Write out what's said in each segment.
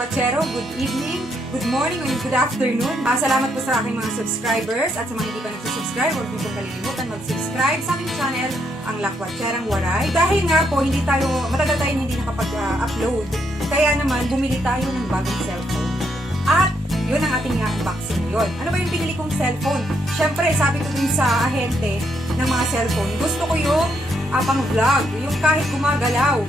Lakwachero, good evening, good morning, or good afternoon. Salamat po sa aking mga subscribers at sa mga hindi pa nagsusubscribe, huwag niyo pong kalilimutan mag-subscribe sa aking channel, ang Lakwacherang Waray. Dahil nga po, matagal tayo hindi nakapag-upload, kaya naman bumili tayo ng bagong cellphone. At yun ang ating unboxing ngayon. Ano ba yung pinili kong cellphone? Siyempre, sabi ko dun sa ahente ng mga cellphone, gusto ko yung pang-vlog, yung kahit gumagalaw.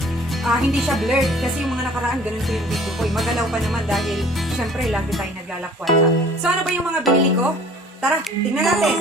Hindi siya blurred kasi yung mga nakaraan ganun ko yung video ko. Magalaw pa naman dahil syempre lagi tayo naglalakwatsa. So ano ba yung mga binili ko? Tara, tingnan natin.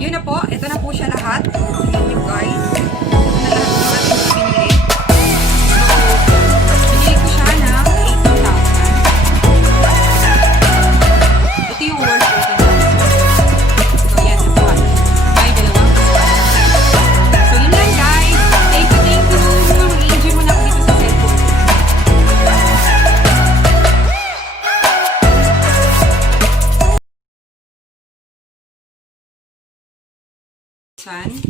Yun na po, ito na po siya lahat. Tingnan nyo guys. Ito na lahat ng ating pinili. So, pinili ko siya ng 18,000. Ito yung worth 18,000. So, yan na po. May dalawang kasama. So, yun lang guys. Thank you. Mag-enjoy muna ako dito sa cellphone. San?